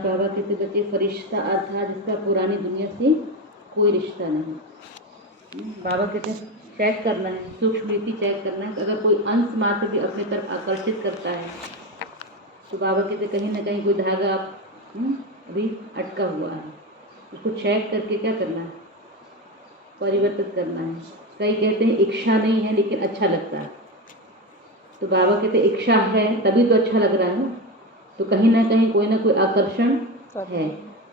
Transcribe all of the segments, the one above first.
बाबा कहते बच्चे फरिश्ता अर्थात जिसका पुरानी दुनिया से कोई रिश्ता नहीं। बाबा कहते चेक करना है, सूक्ष्म रीति चेक करना है। अगर कोई अंश मात्र भी अपने तरफ आकर्षित करता है तो बाबा कहते कहीं ना कहीं कोई धागा अभी अटका हुआ है, उसको चेक करके क्या करना है, परिवर्तित करना है। कई कहते हैं इच्छा नहीं है लेकिन अच्छा लगता है, तो बाबा कहते इच्छा है तभी तो अच्छा लग रहा है ना, तो कहीं ना कहीं कोई ना कोई आकर्षण है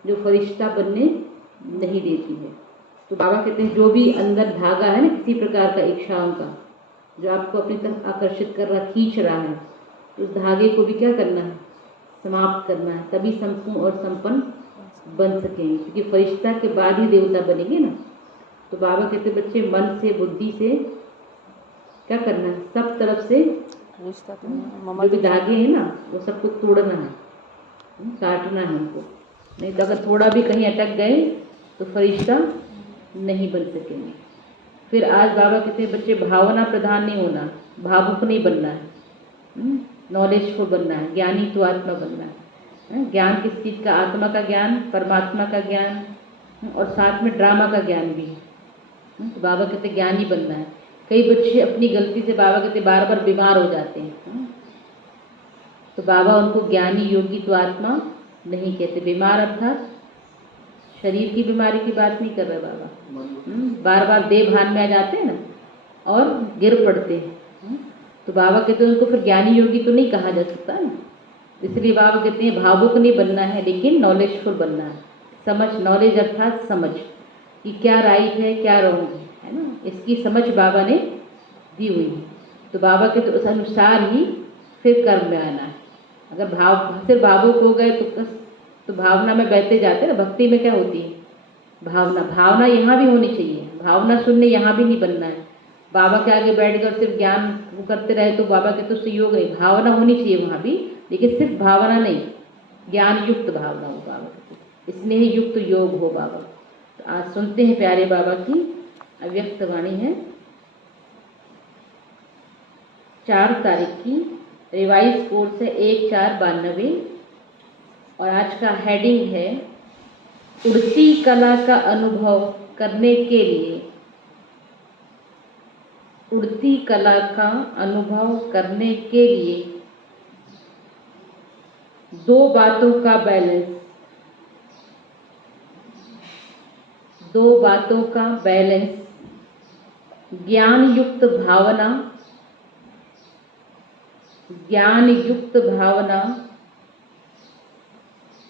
जो फरिश्ता बनने नहीं देती है। तो बाबा कहते हैं जो भी अंदर धागा है ना किसी प्रकार का इच्छाओं का, जो आपको अपनी तरफ आकर्षित कर रहा, खींच रहा है, तो उस धागे को भी क्या करना है, समाप्त करना है, तभी संपूर्ण और संपन्न बन सकेंगे, क्योंकि फरिश्ता के बाद ही देवता बनेंगे ना। तो बाबा कहते बच्चे मन से बुद्धि से क्या करना है, सब तरफ से जो भी धागे हैं ना वो सबको तोड़ना है, काटना है उनको, नहीं तो अगर थोड़ा भी कहीं अटक गए तो फरिश्ता नहीं बन सकेंगे। फिर आज बाबा कहते हैं बच्चे भावना प्रधान नहीं होना, भावुक नहीं बनना है, नॉलेजफुल बनना है, ज्ञानी तो आत्मा बनना है। ज्ञान किस चीज़ का, आत्मा का ज्ञान, परमात्मा का ज्ञान और साथ में ड्रामा का ज्ञान भी। तो बाबा कहते ज्ञानी बनना है। कई बच्चे अपनी गलती से बाबा कहते बार बार बीमार हो जाते हैं, तो बाबा उनको ज्ञानी योगी तो आत्मा नहीं कहते। बीमार अर्थात शरीर की बीमारी की बात नहीं कर रहे बाबा, बार बार देह भान में आ जाते हैं ना और गिर पड़ते हैं, तो बाबा कहते हैं उनको फिर ज्ञानी योगी तो नहीं कहा जा सकता ना। इसलिए बाबा कहते हैं भावुक नहीं बनना है लेकिन नॉलेजफुल बनना है। समझ, नॉलेज अर्थात समझ कि क्या राइट है क्या रॉन्ग है ना, इसकी समझ बाबा ने दी हुई है। तो बाबा कहते उस अनुसार ही फिर कर्म में आना है। अगर सिर्फ भावुक हो गए तो भावना में बहते जाते हैं ना। भक्ति में क्या होती है, भावना, भावना यहाँ भी होनी चाहिए, भावना शून्य यहाँ भी नहीं बनना है। बाबा के आगे बैठ कर सिर्फ ज्ञान वो करते रहे तो बाबा के तो उससे योग नहीं, भावना होनी चाहिए वहाँ भी, लेकिन सिर्फ भावना नहीं, ज्ञान युक्त भावना हो बाबा के, स्नेह युक्त योग हो बाबा। तो आज सुनते हैं प्यारे बाबा की अव्यक्त वाणी है 4 तारीख की, रिवाइज कोर्स है 1492 और आज का हेडिंग है उड़ती कला का अनुभव करने के लिए, उड़ती कला का अनुभव करने के लिए 2 बातों का बैलेंस, 2 बातों का बैलेंस, ज्ञान युक्त भावना, ज्ञान युक्त भावना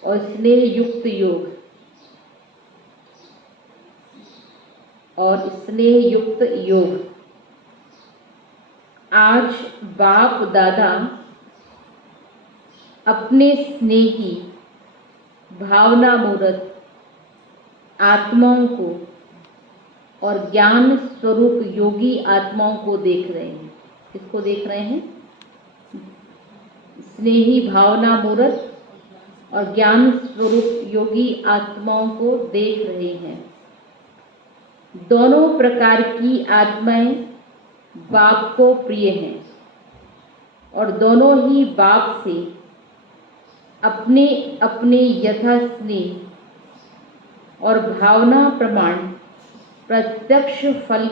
और स्नेह युक्त योग, और स्नेह युक्त योग। आज बाप दादा अपने स्नेही भावना मूर्त आत्माओं को और ज्ञान स्वरूप योगी आत्माओं को देख रहे हैं। किसको देख रहे हैं, स्नेही भावना मूर्त और ज्ञान स्वरूप योगी आत्माओं को देख रहे हैं। दोनों प्रकार की आत्माएं बाप को प्रिय हैं और दोनों ही बाप से अपने अपने यथा स्नेह और भावना प्रमाण प्रत्यक्ष फल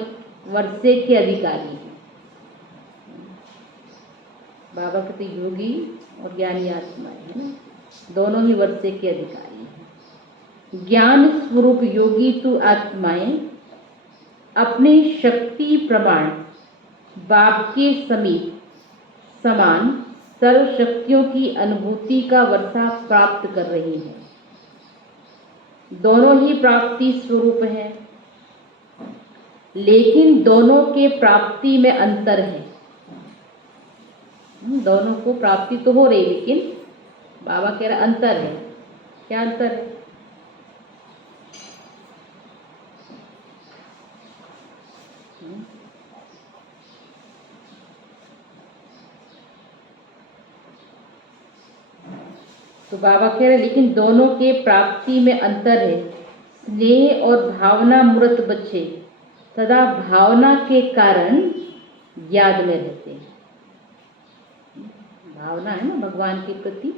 वर्षे के अधिकारी हैं। बाबा कहते योगी और ज्ञानी आत्माएं है ना, दोनों ही वर्षे के अधिकारी हैं। ज्ञान स्वरूप योगी तो आत्माएं अपने शक्ति प्रमाण बाप के समीप समान सर्व शक्तियों की अनुभूति का वर्षा प्राप्त कर रही हैं। दोनों ही प्राप्ति स्वरूप हैं, लेकिन दोनों के प्राप्ति में अंतर है। दोनों को प्राप्ति तो हो रही, लेकिन बाबा कह रहा अंतर है। क्या अंतर है, तो बाबा कह रहे लेकिन दोनों के प्राप्ति में अंतर है। स्नेह और भावना मूर्त बच्चे सदा भावना के कारण याद में रहते हैं। भावना है ना भगवान के प्रति,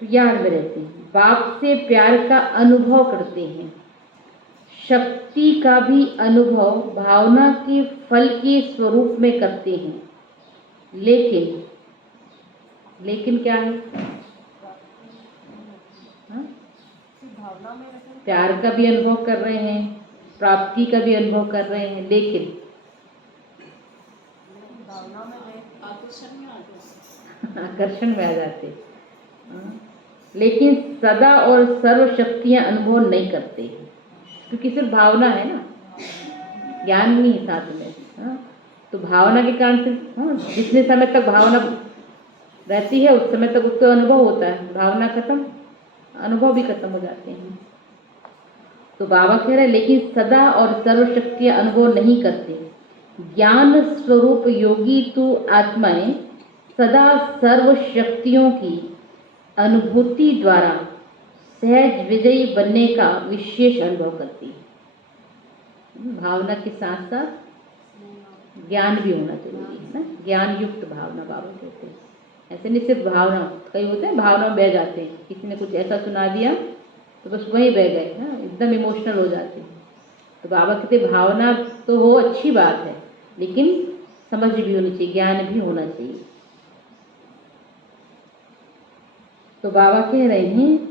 तो याद में रहते हैं। बाप से प्यार का अनुभव करते हैं, शक्ति का भी अनुभव भावना के फल के स्वरूप में करते हैं, लेकिन क्या है? प्यार का भी अनुभव कर रहे हैं, प्राप्ति का भी अनुभव कर रहे हैं, लेकिन आकर्षण में आ जाते। लेकिन सदा और सर्व शक्तियां अनुभव नहीं करते, क्योंकि सिर्फ भावना है ना, ज्ञान नहीं है साथ में। तो भावना के कारण से जितने समय तक भावना रहती है उस समय तक उसका अनुभव होता है, भावना खत्म, अनुभव भी खत्म हो जाते हैं। तो बाबा कह रहे हैं लेकिन सदा और सर्व शक्तियां अनुभव नहीं करते। ज्ञान स्वरूप योगी तो आत्माएं सदा सर्व शक्तियों की अनुभूति द्वारा सहज विजयी बनने का विशेष अनुभव करती है। भावना के साथ साथ ज्ञान भी होना जरूरी है ना, ज्ञान युक्त भावना बाबा कहते हैं। ऐसे नहीं सिर्फ भावना, कई होते हैं भावना में बह जाते हैं, किसी ने कुछ ऐसा सुना दिया तो बस वहीं बह गए ना, एकदम इमोशनल हो जाते हैं। तो बाबा कहते भावना तो हो अच्छी बात है, लेकिन समझ भी होनी चाहिए, ज्ञान भी होना चाहिए। तो बाबा कह रहे हैं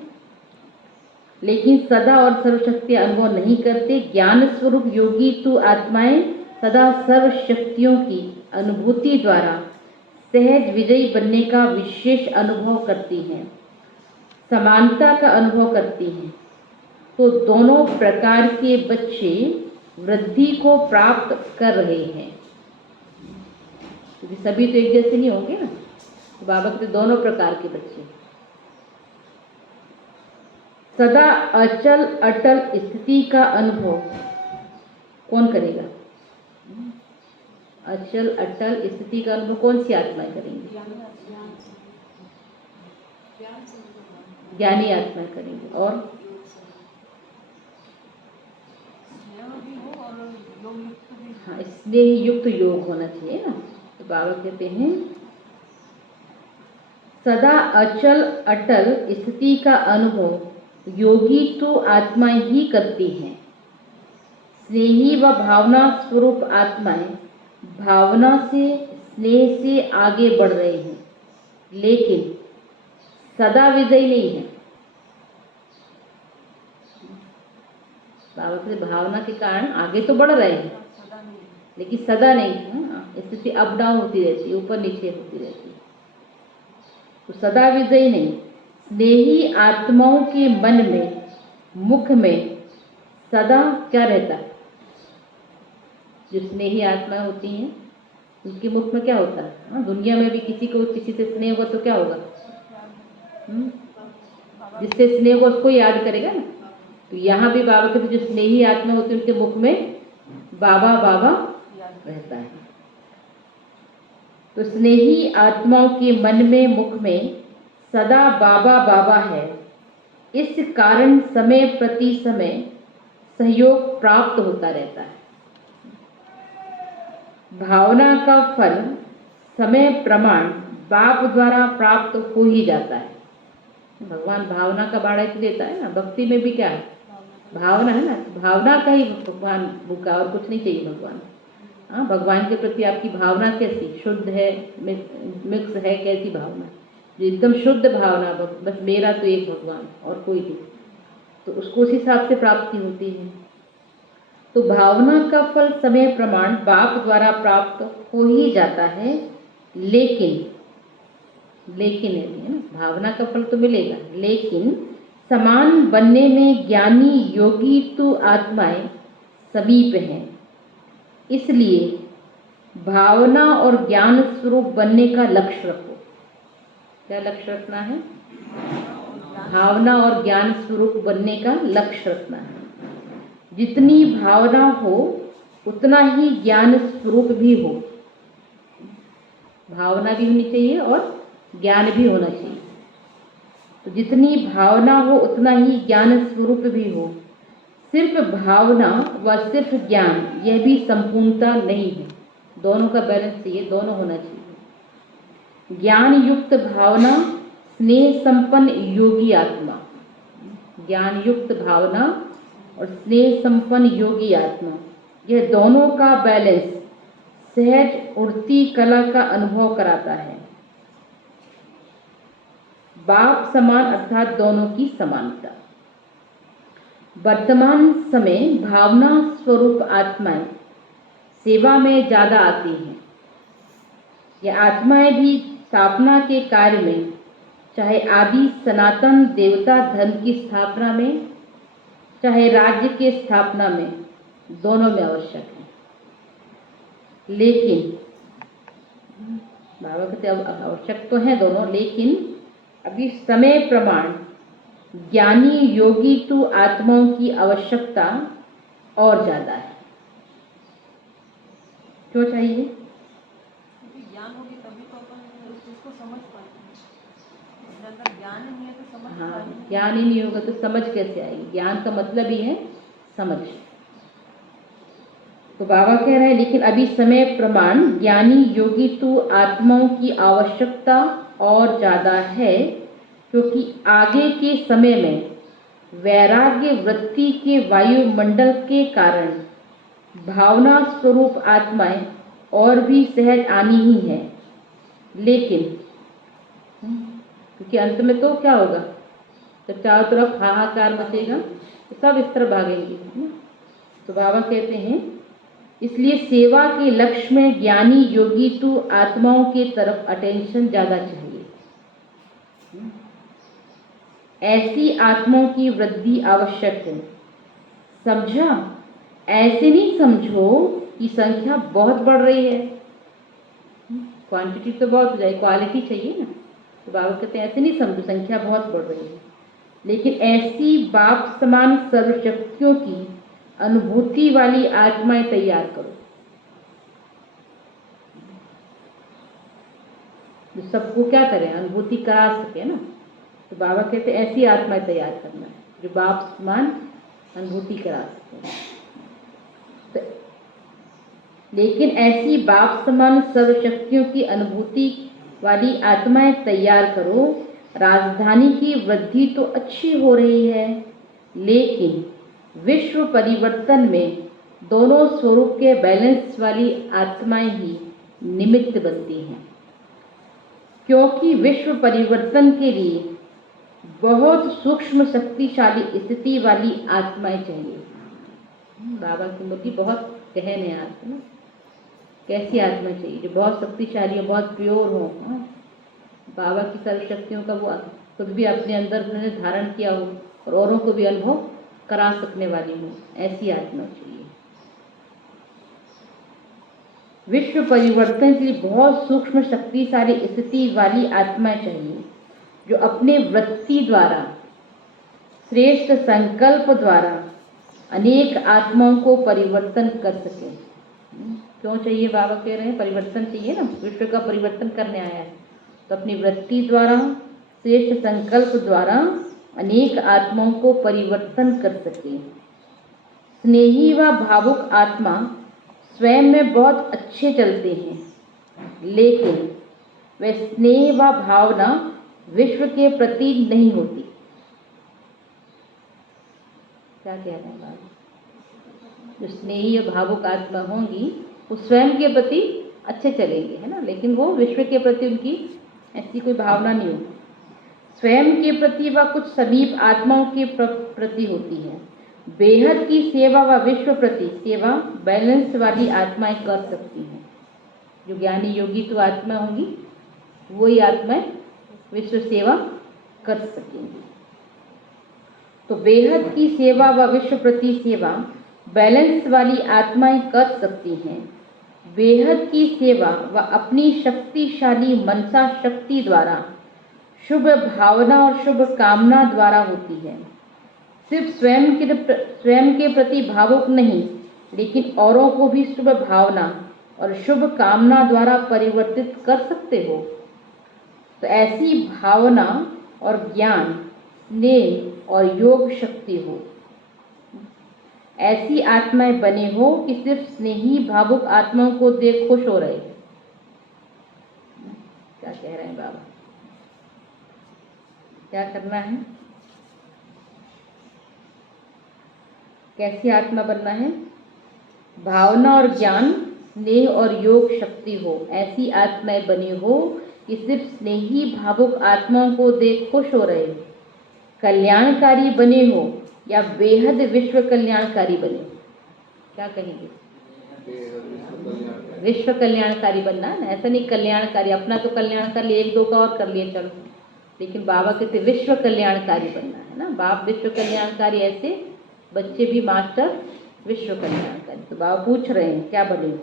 लेकिन सदा और सर्वशक्ति अनुभव नहीं करते। ज्ञान स्वरूप योगी तो आत्माएं सदा सर्व शक्तियों की अनुभूति द्वारा सहज विजयी बनने का विशेष अनुभव करती हैं, समानता का अनुभव करती हैं। तो दोनों प्रकार के बच्चे वृद्धि को प्राप्त कर रहे हैं, क्योंकि सभी तो एक जैसे नहीं होंगे ना। तो बाबा कहते दोनों प्रकार के बच्चे सदा अचल अटल स्थिति का अनुभव कौन करेगा? अचल अटल स्थिति का अनुभव कौन सी आत्माएं करेंगी? ज्ञानी आत्माएं करेंगे। और हाँ, स्नेह युक्त योग होना चाहिए ना। तो बाबा कहते हैं सदा अचल अटल स्थिति का अनुभव योगी तो आत्माएं ही करती हैं। स्नेही व भावना स्वरूप आत्माएं भावना से स्नेह से आगे बढ़ रहे हैं, लेकिन सदा विजयी नहीं है। बाबा के भावना के कारण आगे तो बढ़ रहे हैं, लेकिन सदा नहीं। स्थिति अप डाउन होती रहती है, ऊपर नीचे होती रहती है, तो सदा विजयी नहीं। स्नेही आत्माओं के मन में मुख में सदा क्या रहता है? जो स्नेही आत्माएं होती हैं उनके मुख में क्या होता है? दुनिया में भी किसी को किसी से स्नेह होगा तो क्या होगा? जिससे स्नेह होगा उसको याद करेगा ना। तो यहाँ भी बाबा के जो स्नेही आत्मा होती है उनके मुख में बाबा बाबा रहता है। तो स्नेही आत्माओं के मन में मुख में सदा बाबा बाबा है। इस कारण समय प्रति समय सहयोग प्राप्त होता रहता है। भावना का फल समय प्रमाण बाप द्वारा प्राप्त हो ही जाता है। भगवान भावना का बाड़ा ही देता है ना। भक्ति में भी क्या है? भावना है ना। भावना का ही भगवान भूखा, और कुछ नहीं चाहिए भगवान। हाँ, भगवान के प्रति आपकी भावना कैसी? शुद्ध है, मिक्स है, कैसी भावना? जो एकदम शुद्ध भावना, बस मेरा तो एक भगवान और कोई नहीं, तो उसको उस हिसाब से प्राप्ति होती है। तो भावना का फल समय प्रमाण बाप द्वारा प्राप्त हो ही जाता है, लेकिन है ना, भावना का फल तो मिलेगा, लेकिन समान बनने में ज्ञानी योगी तो आत्माएं समीप हैं। इसलिए भावना और ज्ञान स्वरूप बनने का लक्ष्य रखो। क्या लक्ष्य रखना है? भावना और ज्ञान स्वरूप बनने का लक्ष्य रखना है। जितनी भावना हो उतना ही ज्ञान स्वरूप भी हो। भावना भी होनी चाहिए और ज्ञान भी होना चाहिए। तो जितनी भावना हो उतना ही ज्ञान स्वरूप भी हो। सिर्फ भावना व सिर्फ ज्ञान यह भी संपूर्णता नहीं है, दोनों का बैलेंस चाहिए, दोनों होना चाहिए। ज्ञान युक्त भावना स्नेह संपन्न योगी आत्मा, ज्ञान युक्त भावना और स्नेह संपन्न योगी आत्मा, यह दोनों का बैलेंस सहज उड़ती कला का अनुभव कराता है। बाप समान अर्थात दोनों की समानता। वर्तमान समय भावना स्वरूप आत्माएं सेवा में ज्यादा आती हैं। यह आत्माएं भी स्थापना के कार्य में, चाहे आदि सनातन देवता धर्म की स्थापना में, चाहे राज्य के स्थापना में, दोनों में आवश्यक है। लेकिन बाबा कहते आवश्यक तो है दोनों, लेकिन अभी समय प्रमाण ज्ञानी योगी तो आत्माओं की आवश्यकता और ज्यादा है। क्यों चाहिए? ज्ञान होगी तभी तो अपन उस चीज को समझ पाएंगे। अगर ज्ञान ही नहीं है तो समझ हाँ, ज्ञान ही नहीं होगा तो समझ कैसे आएगी? ज्ञान का मतलब ही है समझ। तो बाबा कह रहे हैं लेकिन अभी समय प्रमाण ज्ञानी योगी तो आत्माओं की आवश्यकता और ज्यादा है, क्योंकि आगे के समय में वैराग्य वृत्ति के वायुमंडल के कारण भावना स्वरूप आत्माएं और भी सहज आनी ही है। लेकिन क्योंकि अंत में तो क्या होगा, जब चारों तरफ हाहाकार मचेगा तो सब इस तरफ भागेंगे, है ना। तो बाबा कहते हैं इसलिए सेवा के लक्ष्य में ज्ञानी योगी तो आत्माओं के तरफ अटेंशन ज्यादा चाहिए। ऐसी आत्माओं की वृद्धि आवश्यक है। समझा? ऐसे नहीं समझो कि संख्या बहुत बढ़ रही है, क्वांटिटी तो बहुत हो जाए, क्वालिटी चाहिए ना। तो बाबा कहते हैं ऐसे नहीं समझो संख्या बहुत बढ़ रही है, लेकिन ऐसी बाप समान सर्वशक्तियों की अनुभूति वाली आत्माएं तैयार करो जो सबको क्या करें, अनुभूति करा सके ना। तो बाबा कहते हैं ऐसी आत्माएं तैयार करना है जो बाप समान अनुभूति करा सके। लेकिन ऐसी बाप समान सर्वशक्तियों की अनुभूति वाली आत्माएं तैयार करो। राजधानी की वृद्धि तो अच्छी हो रही है, लेकिन विश्व परिवर्तन में दोनों स्वरूप के बैलेंस वाली आत्माएं ही निमित्त बनती हैं, क्योंकि विश्व परिवर्तन के लिए बहुत सूक्ष्म शक्तिशाली स्थिति वाली आत्माएं चाहिए। बाबा की मूर्ति बहुत गहन है आज, है ना। कैसी आत्मा चाहिए? जो बहुत शक्तिशाली हो, बहुत प्योर हो, बाबा की सर्वशक्तियों का वो खुद भी अपने अंदर उन्होंने धारण किया हो और औरों को भी अनुभव करा सकने वाली हो, ऐसी आत्मा चाहिए। विश्व परिवर्तन के लिए बहुत सूक्ष्म शक्तिशाली स्थिति वाली आत्माएं चाहिए जो अपने वृत्ति द्वारा, श्रेष्ठ संकल्प द्वारा अनेक आत्माओं को परिवर्तन कर सके। क्यों चाहिए? बाबा कह रहे हैं परिवर्तन चाहिए ना, विश्व का परिवर्तन करने आया है, तो अपनी वृत्ति द्वारा, श्रेष्ठ संकल्प द्वारा अनेक आत्माओं को परिवर्तन कर सके। स्नेही व भावुक आत्मा स्वयं में बहुत अच्छे चलते हैं, लेकिन वे स्नेह व भावना विश्व के प्रति नहीं होती। क्या कह रहे हैं बाबा? जो स्नेही और भावुक आत्मा होंगी वो स्वयं के प्रति अच्छे चलेंगे, है ना, लेकिन वो विश्व के प्रति उनकी ऐसी कोई भावना नहीं होती। स्वयं के प्रति व कुछ समीप आत्माओं के प्रति होती है। बेहद की सेवा व विश्व प्रति सेवा बैलेंस वाली आत्माएं कर सकती हैं। जो ज्ञानी योगी तो आत्मा होंगी वही आत्माएं विश्व सेवा कर सकेंगी। तो बेहद की सेवा व विश्व प्रति सेवा बैलेंस वाली आत्माएं कर सकती हैं। बेहद की सेवा व अपनी शक्तिशाली मनसा शक्ति द्वारा, शुभ भावना और शुभ कामना द्वारा होती है। सिर्फ स्वयं के प्रति भावुक नहीं, लेकिन औरों को भी शुभ भावना और शुभ कामना द्वारा परिवर्तित कर सकते हो। तो ऐसी भावना और ज्ञान, स्नेह और योग शक्ति हो। ऐसी आत्माएं बने हो कि सिर्फ स्नेही भावुक आत्माओं को देख खुश हो रहे। क्या कह रहे हैं बाबा? क्या करना है? कैसी आत्मा बनना है? भावना और ज्ञान, स्नेह और योग शक्ति हो, ऐसी आत्माएं बनी हो कि सिर्फ स्नेही भावुक आत्माओं को देख खुश हो रहे हो, कल्याणकारी बने हो या बेहद विश्व कल्याणकारी बने हो। क्या कहेंगे? विश्व कल्याणकारी बनना है ना, ऐसा नहीं कल्याणकारी, अपना तो कल्याण कर लिए, एक दो का और कर लिए चलो, लेकिन बाबा कहते विश्व कल्याणकारी बनना है ना। बाप विश्व कल्याणकारी, ऐसे बच्चे भी मास्टर विश्व कल्याणकारी। तो बाबा पूछ रहे हैं क्या बने हो?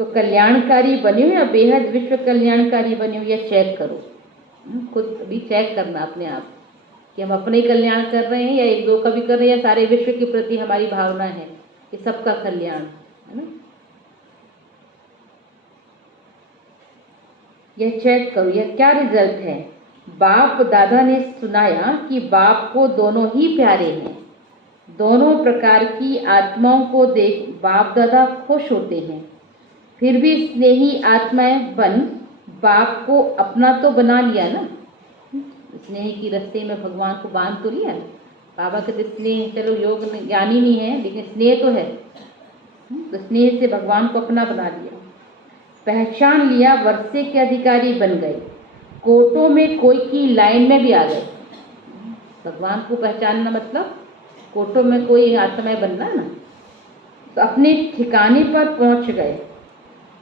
तो कल्याणकारी बने हो या बेहद विश्व कल्याणकारी बने हो, या चेक करो खुद, अभी चेक करना अपने आप कि हम अपने ही कल्याण कर रहे हैं या एक दो का भी कर रहे हैं, या सारे विश्व के प्रति हमारी भावना है कि सबका कल्याण है ना। यह चेक करो, यह क्या रिजल्ट है। बाप दादा ने सुनाया कि बाप को दोनों ही प्यारे हैं, दोनों प्रकार की आत्माओं को देख बाप दादा खुश होते हैं, फिर भी स्नेही आत्माएं बन बाप को अपना तो बना लिया ना। स्नेह की रस्ते में भगवान को बांध तो लिया ना। बाबा कहते स्नेह, चलो योग ज्ञानी नहीं है लेकिन स्नेह तो है, तो स्नेह से भगवान को अपना बना लिया। पहचान लिया, वर्षे के अधिकारी बन गए, कोटों में कोई की लाइन में भी आ गए। भगवान को पहचानना मतलब कोटों में कोई आत्माएं बनना ना। तो अपने ठिकाने पर पहुंच गए,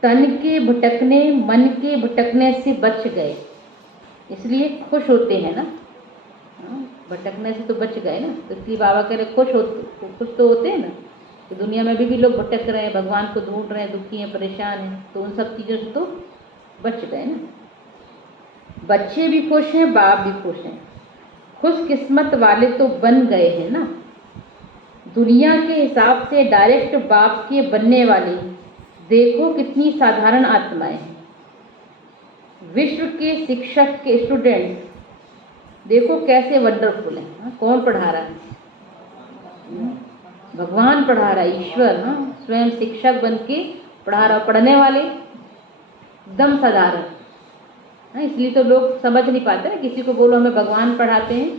तन के भटकने मन के भटकने से बच गए, इसलिए खुश होते हैं ना। भटकने से तो बच गए ना, तो इसलिए बाबा कह रहे खुश तो होते हैं ना। तो दुनिया में भी लोग भटक रहे हैं, भगवान को ढूंढ रहे हैं, दुखी हैं, परेशान हैं, तो उन सब चीज़ों से तो बच गए ना। बच्चे भी खुश हैं, बाप भी खुश हैं, खुश किस्मत वाले तो बन गए हैं ना। दुनिया के हिसाब से डायरेक्ट बाप के बनने वाले देखो कितनी साधारण आत्माएं हैं। विश्व के शिक्षक के स्टूडेंट देखो कैसे वंडरफुल है। कौन पढ़ा रहा है? भगवान पढ़ा रहा है, ईश्वर स्वयं शिक्षक बन के पढ़ा रहा। पढ़ने वाले एकदम साधारण। इसलिए तो लोग समझ नहीं पाते ना, किसी को बोलो हमें भगवान पढ़ाते हैं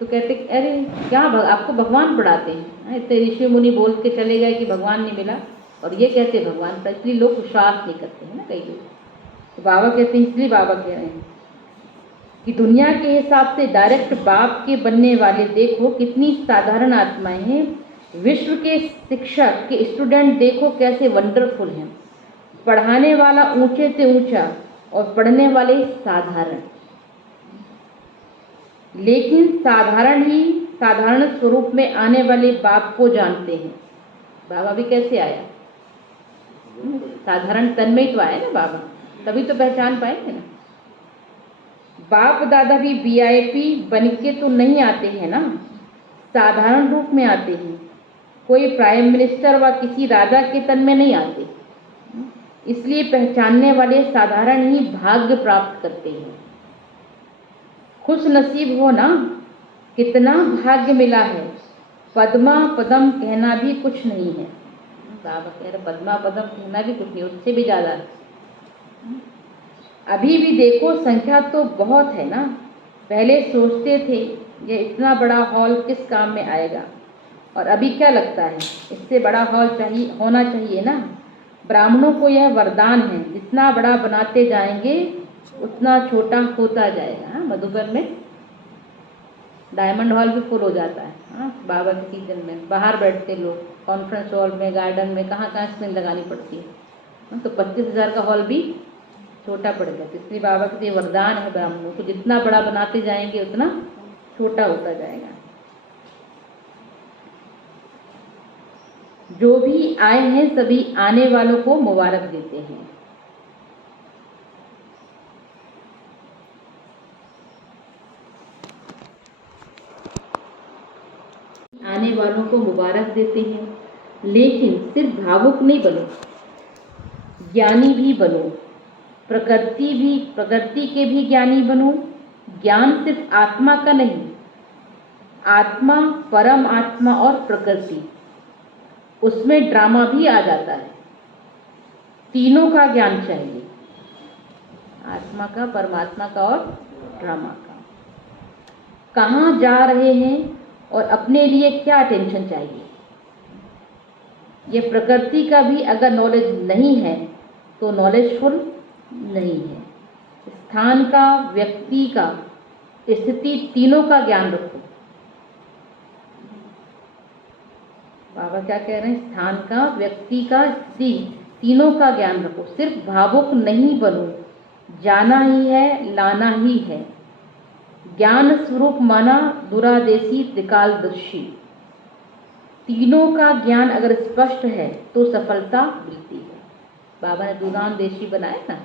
तो कहते अरे क्या आपको भगवान पढ़ाते हैं। इतने ऋषि मुनि बोल के चले गए कि भगवान नहीं मिला, और ये कहते भगवान का, इसलिए लोग विश्वास नहीं करते हैं ना कई लोग। तो बाबा कहते हैं, इसलिए बाबा कह रहे हैं कि दुनिया के हिसाब से डायरेक्ट बाप के बनने वाले देखो कितनी साधारण आत्माएं हैं। विश्व के शिक्षक के स्टूडेंट देखो कैसे वंडरफुल हैं। पढ़ाने वाला ऊंचे से ऊंचा और पढ़ने वाले साधारण, लेकिन साधारण स्वरूप में आने वाले बाप को जानते हैं। बाबा भी कैसे आया? साधारण तन में ही तो आया ना बाबा, तभी तो पहचान पाएंगे ना। बाप दादा भी VIP बन के तो नहीं आते हैं ना, साधारण रूप में आते हैं। कोई प्राइम मिनिस्टर व किसी राजा के तन में नहीं आते, इसलिए पहचानने वाले साधारण ही भाग्य प्राप्त करते हैं। खुश नसीब हो ना, कितना भाग्य मिला है, पद्मा पदम कहना भी कुछ नहीं है। बाबा कह रहे पद्मा पदम कहना भी कुछ नहीं, उससे भी ज़्यादा है। अभी भी देखो संख्या तो बहुत है ना। पहले सोचते थे ये इतना बड़ा हॉल किस काम में आएगा, और अभी क्या लगता है इससे बड़ा हॉल होना चाहिए ना। ब्राह्मणों को यह वरदान है, जितना बड़ा बनाते जाएंगे उतना छोटा होता जाएगा। मधुबन में डायमंड हॉल भी फुल हो जाता है बाबा के सीजन में। बाहर बैठते लोग, कॉन्फ्रेंस हॉल में, गार्डन में, कहाँ स्क्रीन लगानी पड़ती है। तो 25,000 का हॉल भी छोटा पड़ गया। इसलिए बाबा के वरदान है ब्राह्मणों को, जितना बड़ा बनाते जाएंगे उतना छोटा होता जाएगा। जो भी आए हैं सभी आने वालों को मुबारक देते हैं। आने वालों को मुबारक देते हैं, लेकिन सिर्फ भावुक नहीं बनो, ज्ञानी भी बनो। प्रकृति के भी ज्ञानी बनो। ज्ञान सिर्फ आत्मा का नहीं, आत्मा, परम आत्मा और प्रकृति, उसमें ड्रामा भी आ जाता है। तीनों का ज्ञान चाहिए। आत्मा का, परमात्मा का और ड्रामा का। कहाँ जा रहे हैं और अपने लिए क्या अटेंशन चाहिए, ये प्रकृति का भी अगर नॉलेज नहीं है तो नॉलेजफुल नहीं है। स्थान का, व्यक्ति का, स्थिति, तीनों का ज्ञान रखो। बाबा क्या कह रहे हैं, स्थान का, व्यक्ति का, स्थिति, तीनों का ज्ञान रखो। सिर्फ भावुक नहीं बनो, जाना ही है, लाना ही है। ज्ञान स्वरूप माना दुरादेशी त्रिकालदर्शी। तीनों का ज्ञान अगर स्पष्ट है तो सफलता मिलती है। बाबा ने दूरादेशी बनाया ना,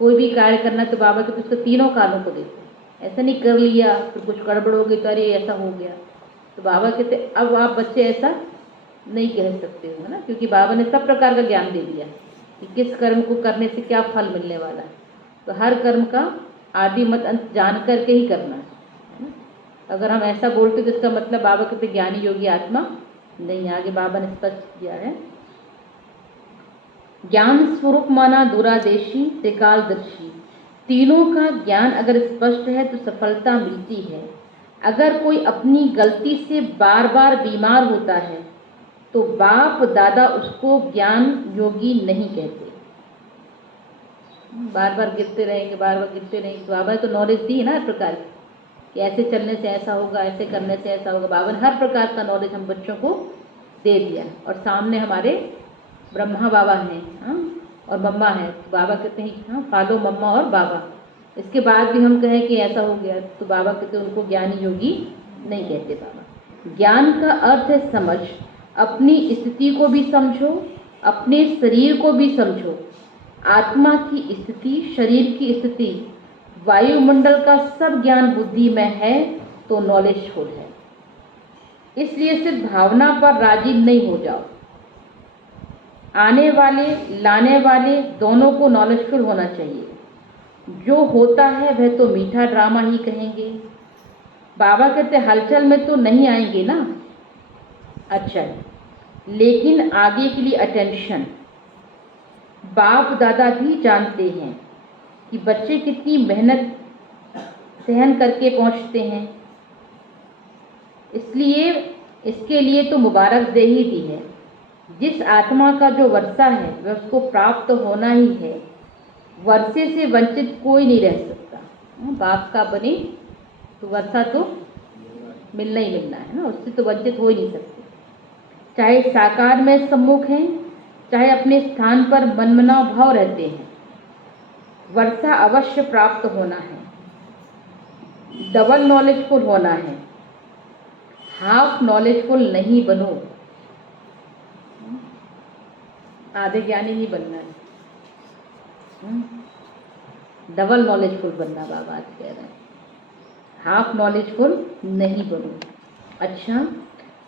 कोई भी कार्य करना तो बाबा के उसके तीनों कालों को देते हैं। ऐसा नहीं कर लिया फिर कुछ गड़बड़ हो गई तो अरे ऐसा हो गया, तो बाबा कहते अब आप बच्चे ऐसा नहीं कह सकते हो, है ना, क्योंकि बाबा ने सब प्रकार का ज्ञान दे दिया कि किस कर्म को करने से क्या फल मिलने वाला है। तो हर कर्म का आदि मत अंत जान करके ही करना है ना। अगर हम ऐसा बोलते तो इसका मतलब बाबा कहते ज्ञानी योगी आत्मा नहीं। आगे बाबा ने स्पष्ट किया है, ज्ञान स्वरूप माना दुरादेशी त्रिकालदर्शी। तीनों का ज्ञान अगर स्पष्ट है तो सफलता मिलती है। अगर कोई अपनी गलती से बार बार बीमार होता है तो बाप दादा उसको ज्ञान योगी नहीं कहते। बार बार गिरते रहेंगे, बार बार गिरते रहेंगे, तो बाबा ने तो नॉलेज दी है ना हर प्रकार की, कि ऐसे चलने से ऐसा होगा, ऐसे करने से ऐसा होगा। बाबा ने हर प्रकार का नॉलेज हम बच्चों को दे दिया। और सामने हमारे ब्रह्मा बाबा हैं, हाँ, और मम्मा है, तो बाबा कहते हैं हाँ फॉलो मम्मा और बाबा। इसके बाद भी हम कहें कि ऐसा हो गया तो बाबा कहते हैं उनको ज्ञानी योगी नहीं कहते बाबा। ज्ञान का अर्थ है समझ। अपनी स्थिति को भी समझो, अपने शरीर को भी समझो। आत्मा की स्थिति, शरीर की स्थिति, वायुमंडल का सब ज्ञान बुद्धि में है तो नॉलेजफुल है। इसलिए सिर्फ भावना पर राजी नहीं हो जाओ। आने वाले लाने वाले दोनों को नॉलेजफुल होना चाहिए। जो होता है वह तो मीठा ड्रामा ही कहेंगे। बाबा कहते हलचल में तो नहीं आएंगे ना, अच्छा, लेकिन आगे के लिए अटेंशन। बाप दादा भी जानते हैं कि बच्चे कितनी मेहनत सहन करके पहुंचते हैं, इसलिए इसके लिए तो मुबारक दे ही दी है। जिस आत्मा का जो वर्षा है वह उसको प्राप्त होना ही है। वर्षे से वंचित कोई नहीं रह सकता। बाप का बने तो वर्षा तो मिलना ही मिलना है ना, उससे तो वंचित हो ही नहीं सकते। चाहे साकार में सम्मुख हैं, चाहे अपने स्थान पर मनमना भाव रहते हैं, वर्षा अवश्य प्राप्त होना है। डबल नॉलेजफुल होना है, हाफ नॉलेजफुल नहीं बनो। आधे ज्ञानी नहीं बनना है, डबल नॉलेजफुल बनना बाबा आज कह रहे हैं। हाफ नॉलेजफुल नहीं बनो। अच्छा,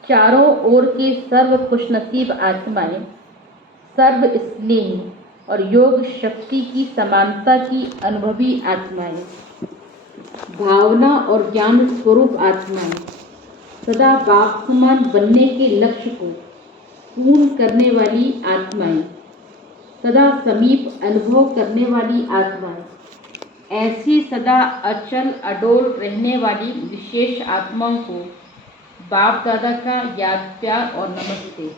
चारों ओर के सर्व खुशनसीब आत्माएं, सर्व स्नेह और योग शक्ति की समानता की अनुभवी आत्माएं, भावना और ज्ञान स्वरूप आत्माएं, सदा बाप समान बनने के लक्ष्य को पूर्ण करने वाली आत्माएं, सदा समीप अनुभव करने वाली आत्माएं, ऐसी सदा अचल अडोल रहने वाली विशेष आत्माओं को बाप दादा का याद प्यार और नमस्ते।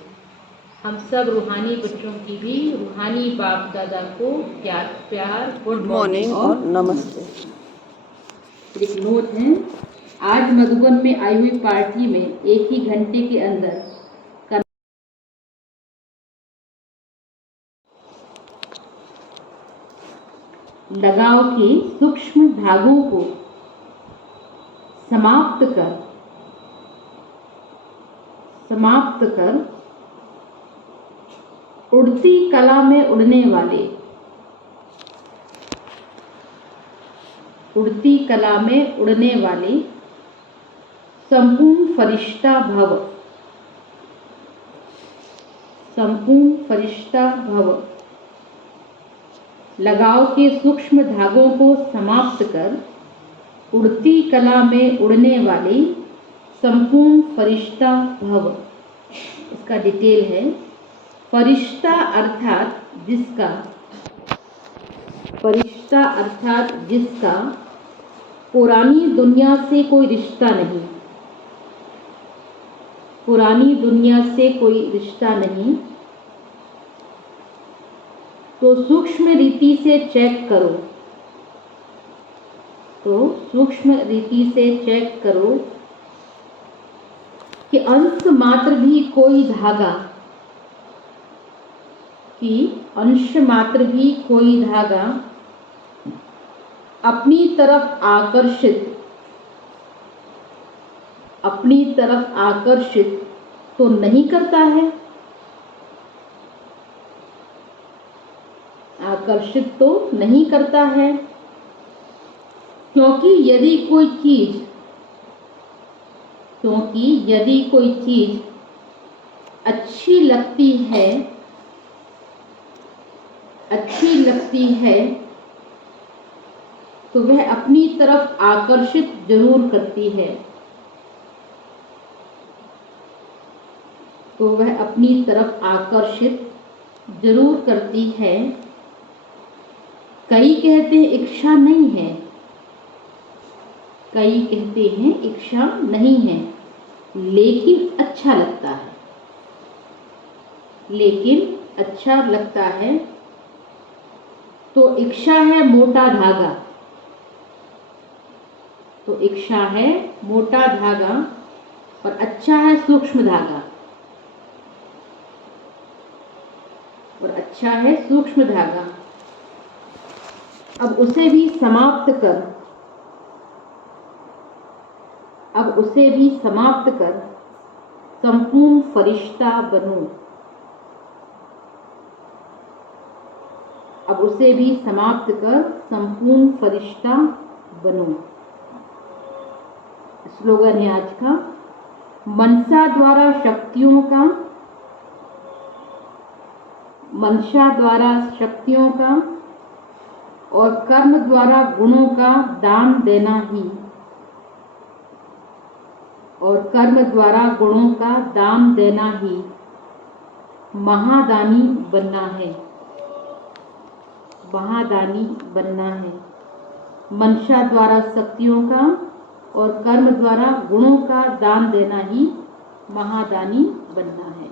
हम सब रूहानी बच्चों की भी रूहानी बाप दादा को याद प्यार, गुड मॉर्निंग और नमस्ते। एक नोट है, आज मधुबन में आई हुई पार्टी में 1 ही घंटे के अंदर लगाव के सूक्ष्म भागों को समाप्त कर उड़ती कला में उड़ने वाले संपूर्ण फरिश्ता भव। लगाव के सूक्ष्म धागों को समाप्त कर उड़ती कला में उड़ने वाले संपूर्ण फरिश्ता भव। इसका डिटेल है, फरिश्ता अर्थात जिसका फरिश्ता अर्थात जिसका पुरानी दुनिया से कोई रिश्ता नहीं, पुरानी दुनिया से कोई रिश्ता नहीं, तो सूक्ष्म रीति से चेक करो, तो सूक्ष्म रीति से चेक करो कि अंश मात्र भी कोई धागा, कि अंश मात्र भी कोई धागा अपनी तरफ आकर्षित तो नहीं करता है, आकर्षित तो नहीं करता है, क्योंकि यदि कोई चीज अच्छी लगती है तो वह अपनी तरफ आकर्षित जरूर करती है, तो वह अपनी तरफ आकर्षित जरूर करती है। कई कहते हैं इच्छा नहीं है, कई कहते हैं इच्छा नहीं है, लेकिन अच्छा लगता है, लेकिन अच्छा लगता है, तो इच्छा है मोटा धागा, तो इच्छा है मोटा धागा और अच्छा है सूक्ष्म धागा, और अच्छा है सूक्ष्म धागा। अब उसे भी समाप्त कर संपूर्ण फरिश्ता बनो, अब उसे भी समाप्त कर संपूर्ण फरिश्ता बनो। स्लोगन है आज का, मनसा द्वारा शक्तियों का और कर्म द्वारा गुणों का दान देना ही, और कर्म द्वारा गुणों का दान देना ही महादानी बनना है, महादानी बनना है। मनसा द्वारा शक्तियों का और कर्म द्वारा गुणों का दान देना ही महादानी बनना है।